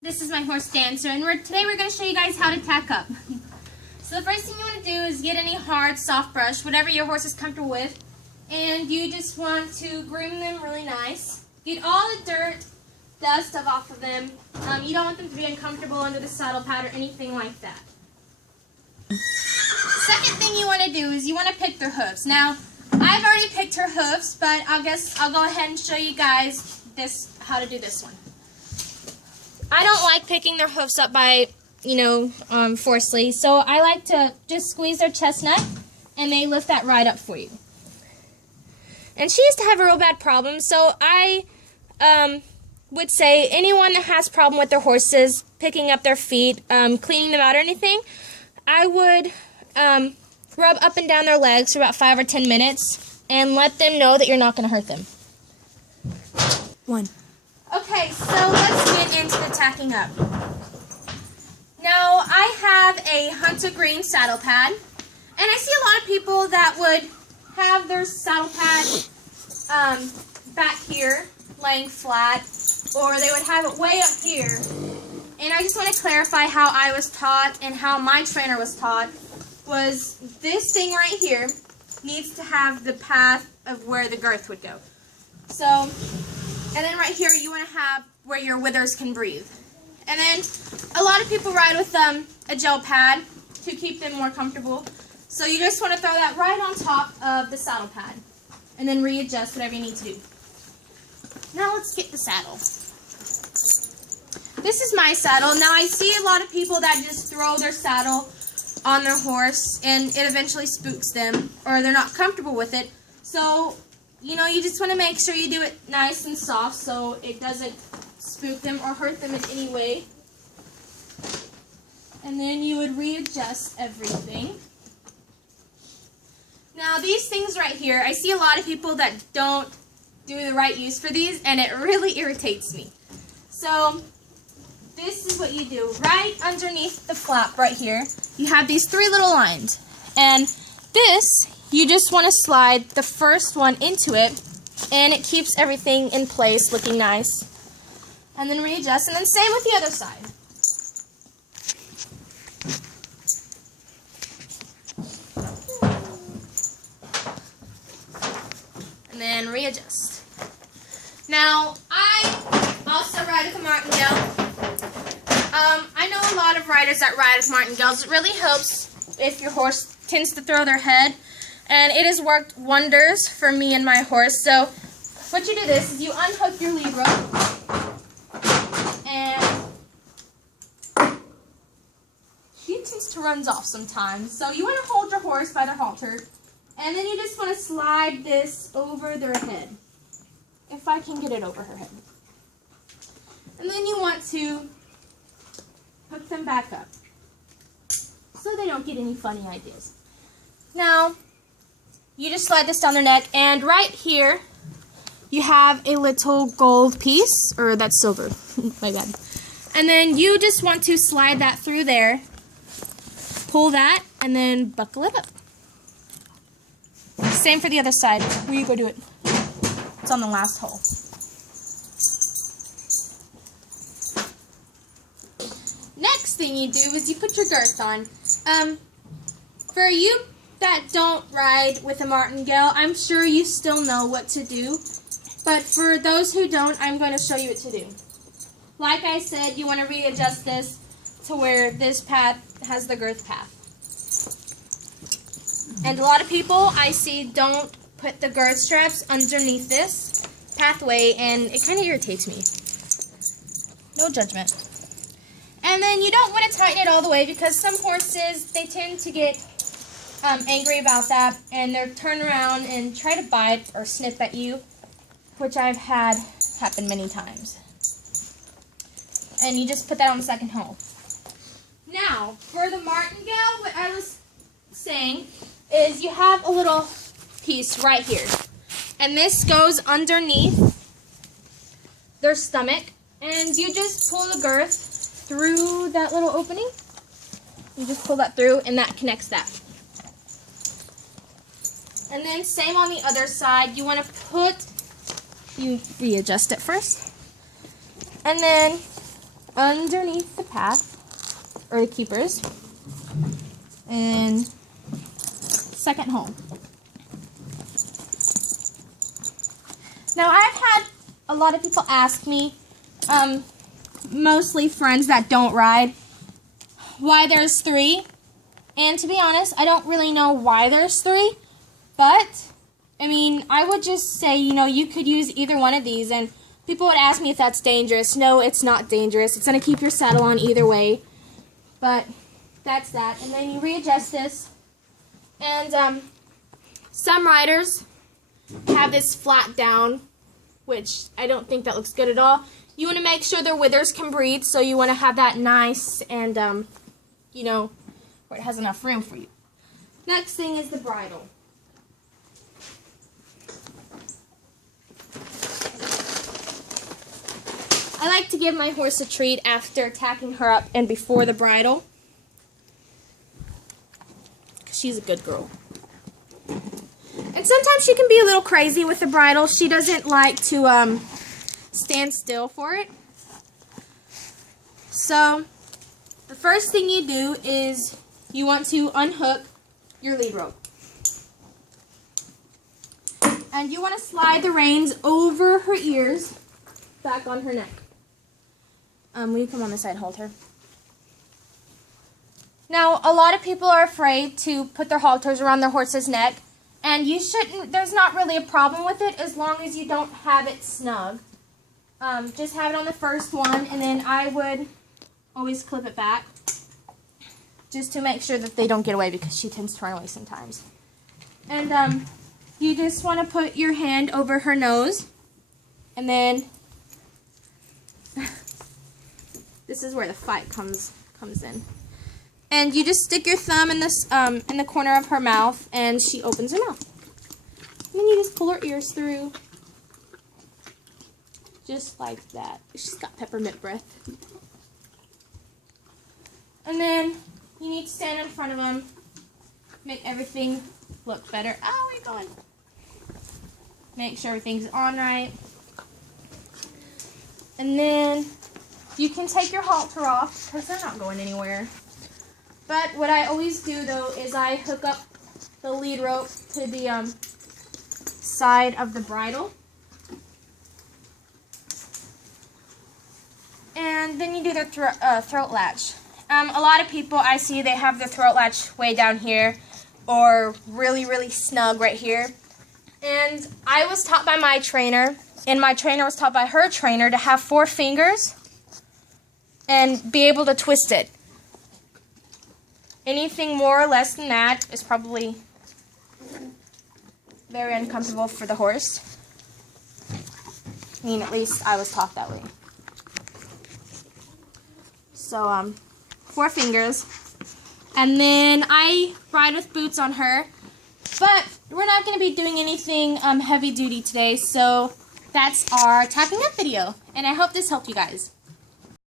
This is my horse Dancer, and today we're going to show you guys how to tack up. So the first thing you want to do is get any hard, soft brush, whatever your horse is comfortable with, and you just want to groom them really nice. Get all the dirt, dust off of them. You don't want them to be uncomfortable under the saddle pad or anything like that. Second thing you want to do is you want to pick their hooves. Now, I've already picked her hooves, but I'll go ahead and show you guys how to do this one. I don't like picking their hoofs up by, forcefully. So I like to just squeeze their chestnut, and they lift that right up for you. And she used to have a real bad problem, so I would say anyone that has a problem with their horses, picking up their feet, cleaning them out or anything, I would rub up and down their legs for about 5 or 10 minutes and let them know that you're not going to hurt them. 1. Okay, so let's get into the tacking up. Now, I have a hunter green saddle pad, and I see a lot of people that would have their saddle pad back here, laying flat, or they would have it way up here. And I just want to clarify how I was taught and how my trainer was taught, was this thing right here needs to have the path of where the girth would go. So, and then right here you want to have where your withers can breathe. And then a lot of people ride with a gel pad to keep them more comfortable. So you just want to throw that right on top of the saddle pad and then readjust whatever you need to do. Now let's get the saddle. This is my saddle. Now I see a lot of people that just throw their saddle on their horse and it eventually spooks them or they're not comfortable with it. So you just want to make sure you do it nice and soft so it doesn't spook them or hurt them in any way. And then you would readjust everything. Now these things right here, I see a lot of people that don't do the right use for these and it really irritates me. So this is what you do. Right underneath the flap right here, you have these 3 little lines. And this, you just want to slide the first one into it, and it keeps everything in place looking nice. And then readjust, and then same with the other side. And then readjust. Now, I also ride with a martingale. I know a lot of riders that ride with martingales. It really helps if your horse tends to throw their head. And it has worked wonders for me and my horse. So what you do this is you unhook your lead rope. And he tends to run off sometimes. So you want to hold your horse by the halter. And then you just want to slide this over their head. If I can get it over her head. And then you want to hook them back up so they don't get any funny ideas. Now, you just slide this down their neck, and right here you have a little gold piece, or that's silver, my bad. And then you just want to slide that through there, pull that, and then buckle it up. Same for the other side. Where you go do it? It's on the last hole. Next thing you do is you put your girth on. For you that don't ride with a martingale, I'm sure you still know what to do. But for those who don't, I'm going to show you what to do. Like I said, you want to readjust this to where this path has the girth path. And a lot of people I see don't put the girth straps underneath this pathway, and it kind of irritates me. No judgment. And then you don't want to tighten it all the way because some horses, they tend to get angry about that and they'll turn around and try to bite or snip at you, which I've had happen many times. And you just put that on the second hole. Now, for the martingale, what I was saying is you have a little piece right here. And this goes underneath their stomach. And you just pull the girth through that little opening. You just pull that through and that connects that. And then same on the other side. You want to you readjust it first. And then underneath the path, or the keepers, and second hole. Now, I've had a lot of people ask me, mostly friends that don't ride, why there's 3. And to be honest, I don't really know why there's 3, but I mean, I would just say, you know, you could use either one of these, and people would ask me if that's dangerous. No, it's not dangerous. It's going to keep your saddle on either way, but that's that. And then you readjust this, and some riders have this flat down, which I don't think that looks good at all. You want to make sure their withers can breathe, so you want to have that nice and, you know, where it has enough room for you. Next thing is the bridle. I like to give my horse a treat after tacking her up and before the bridle, 'cause she's a good girl. And sometimes she can be a little crazy with the bridle. She doesn't like to stand still for it. So the first thing you do is you want to unhook your lead rope. And you want to slide the reins over her ears, back on her neck. Will you come on this side and hold her? Now, a lot of people are afraid to put their halters around their horse's neck, and you shouldn't. There's not really a problem with it as long as you don't have it snug. Just have it on the first one, and then I would always clip it back, just to make sure that they don't get away, because she tends to run away sometimes. And you just want to put your hand over her nose, and then this is where the fight comes in. And you just stick your thumb in this in the corner of her mouth, and she opens her mouth. And then you just pull her ears through, just like that. She's got peppermint breath. And then you need to stand in front of them, make everything look better. Oh, where are you going? Make sure everything's on right. And then you can take your halter off, because they're not going anywhere. But what I always do, though, is I hook up the lead rope to the side of the bridle. And then you do their throat latch. A lot of people I see, they have their throat latch way down here, or really, really snug right here. And I was taught by my trainer, and my trainer was taught by her trainer to have 4 fingers and be able to twist it. Anything more or less than that is probably very uncomfortable for the horse. I mean, at least I was taught that way. So, 4 fingers. And then I ride with boots on her. But we're not going to be doing anything heavy duty today, so that's our tacking up video. And I hope this helped you guys.